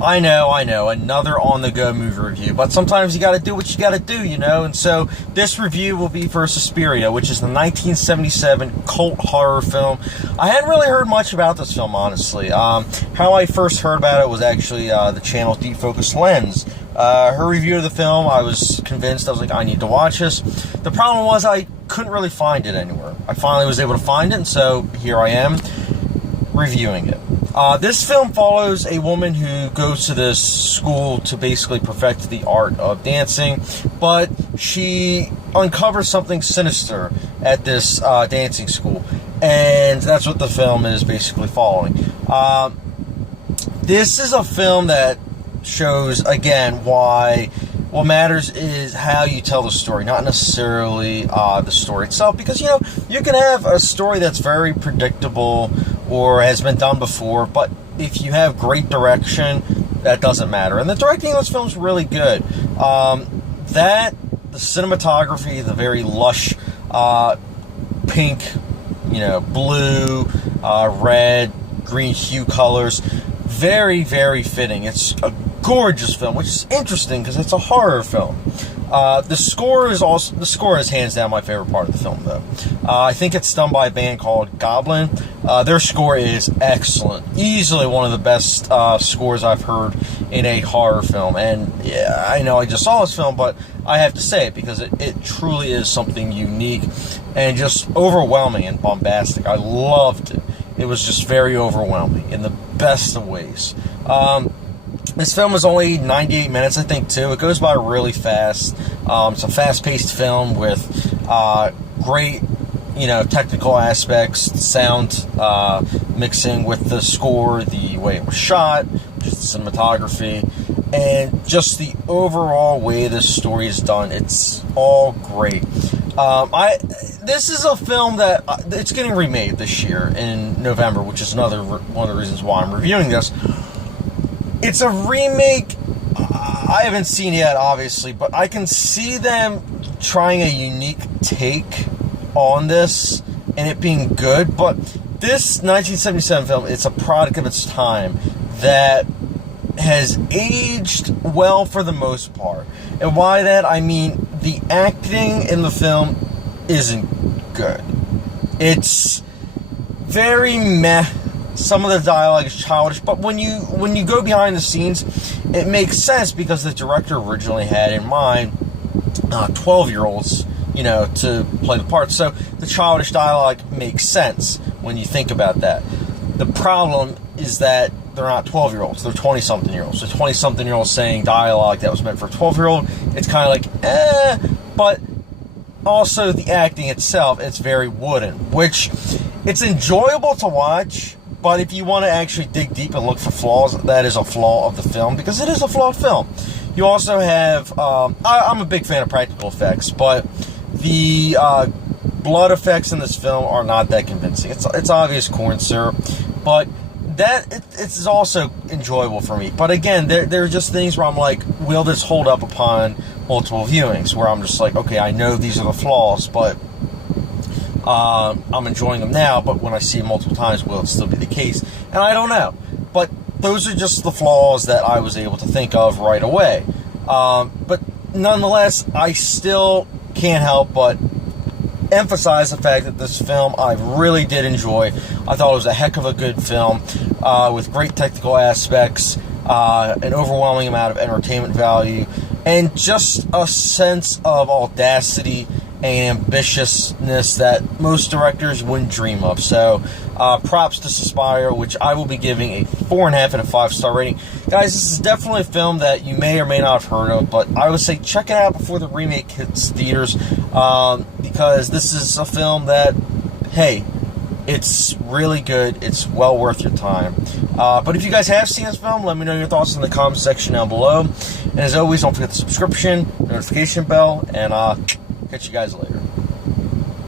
I know, another on-the-go movie review, but sometimes you gotta do what you gotta do, you know, and so this review will be for Suspiria, which is the 1977 cult horror film. I hadn't really heard much about this film, honestly. How I first heard about it was actually the channel Deep Focus Lens. Her review of the film, I was convinced, I was like, I need to watch this. The problem was I couldn't really find it anywhere. I finally was able to find it, and so here I am, reviewing it. This film follows a woman who goes to this school to basically perfect the art of dancing, but she uncovers something sinister at this dancing school, and that's what the film is basically following. This is a film that shows, again, why what matters is how you tell the story, not necessarily the story itself, because, you know, you can have a story that's very predictable or has been done before, but if you have great direction, that doesn't matter. And the directing of this film is really good. The cinematography, the very lush pink, you know, blue, red, green hue colors, very, very fitting. It's a gorgeous film, which is interesting because it's a horror film. The score is hands down my favorite part of the film, though. I think it's done by a band called Goblin. Their score is excellent, easily one of the best scores I've heard in a horror film. And yeah, I know I just saw this film, but I have to say it because it truly is something unique and just overwhelming and bombastic. I loved it. It was just very overwhelming in the best of ways. This film is only 98 minutes, I think, too. It goes by really fast. It's a fast-paced film with great, you know, technical aspects, sound mixing with the score, the way it was shot, just the cinematography, and just the overall way this story is done. It's all great. This is a film that it's getting remade this year in November, which is another one of the reasons why I'm reviewing this. It's a remake. I haven't seen it yet, obviously, but I can see them trying a unique take on this and it being good. But this 1977 film, it's a product of its time that has aged well for the most part. And by that, I mean the acting in the film isn't good. It's very meh. Some of the dialogue is childish, but when you go behind the scenes, it makes sense because the director originally had in mind 12-year-olds, you know, to play the part. So the childish dialogue makes sense when you think about that. The problem is that they're not 12-year-olds; they're 20-something-year-olds. So 20-something-year-olds saying dialogue that was meant for a 12-year-old, it's kind of like, but also the acting itself, it's very wooden, which it's enjoyable to watch. But if you want to actually dig deep and look for flaws, that is a flaw of the film, because it is a flawed film. You also have, I'm a big fan of practical effects, but the blood effects in this film are not that convincing. It's obvious corn syrup, but it's also enjoyable for me. But again, there are just things where I'm like, will this hold up upon multiple viewings? Where I'm just like, okay, I know these are the flaws, but I'm enjoying them now, but when I see them multiple times, will it still be the case? And I don't know. But those are just the flaws that I was able to think of right away. But nonetheless, I still can't help but emphasize the fact that this film I really did enjoy. I thought it was a heck of a good film with great technical aspects, an overwhelming amount of entertainment value, and just a sense of audacity and ambitiousness that most directors wouldn't dream of. So props to Suspiria, which I will be giving a 4.5 out of 5-star rating. Guys, this is definitely a film that you may or may not have heard of, but I would say check it out before the remake hits theaters, because this is a film that, hey, it's really good. It's well worth your time. But if you guys have seen this film, let me know your thoughts in the comments section down below. And as always, don't forget the subscription, notification bell, and catch you guys later.